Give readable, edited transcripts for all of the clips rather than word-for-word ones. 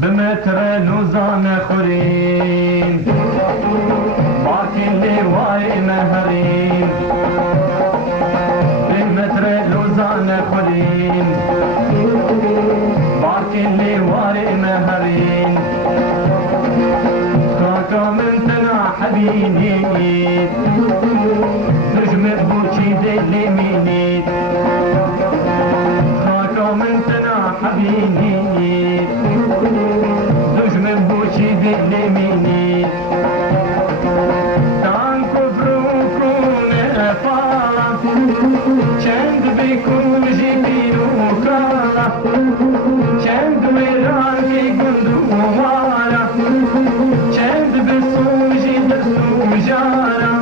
بمتر لوزان خورين باكن لواي مهرين بمتر لوزان خورين باكن لواي مهرين خاكا من تنا حبيني نجم بوشي دلي ميني خاكا من تنا حبيني نجم بوشي دلي ميني تان كفروكو نفالا چند بكو جيبينو كالا چند ويران كي قندو مالا چند بسوجي دسو جارا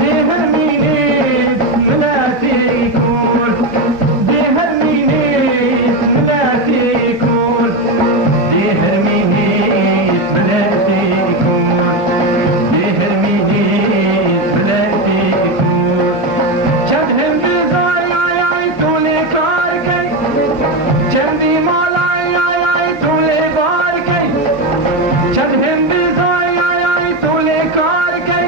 ديها مينيت ملاتي كور ديها مينيت ملاتي كور ديها مينيت ملاتي كور ديها مينيت ملاتي كور چندهم بزاي آي آي تولي كاركي چندي مالاي آي آي تولي باركي چندهم بزاي آي آي تولي كاركي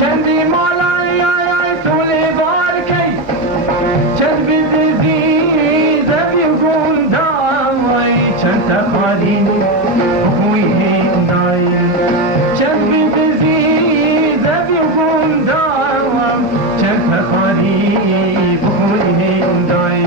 چندي مالاي آي آي تولي باركي چند بزيزي زبي قنداي چند تخالي بخوي هنداي چند بزيزي زبي قنداي چند تخالي بخوي هنداي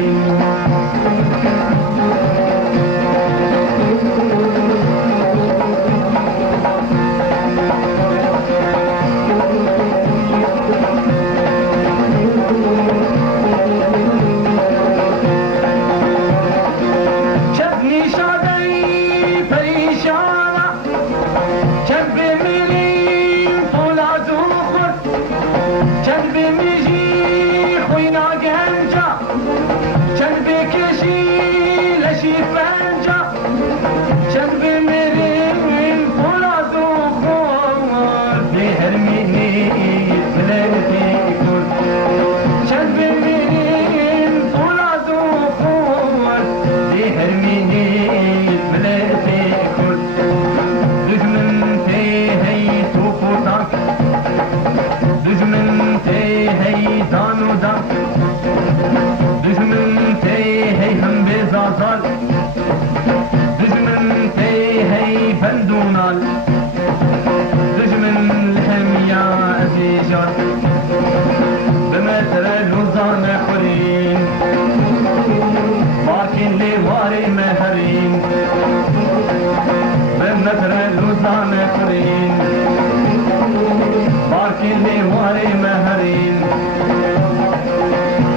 دجمن تي هي بندونال دجمن لهم يا أزيجان بمتر لوزان خورين باكن لواري مهرين بمتر لوزان خورين باكن لواري مهرين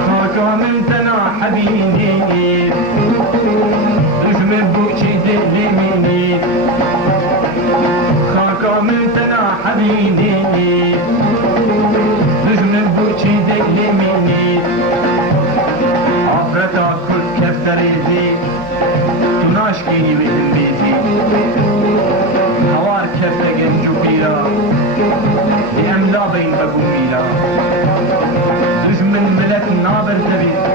خاكا من تنا حبيني نجم بوشي دلي ميني خاكا من تنا حبيني نجم بوشي دلي ميني عفرتا كل كفتريزي تناشكيني بهم بيزي هوار كفتگن جوبيرا لأملا بين بقوميلا نجم ملك نابر زبيز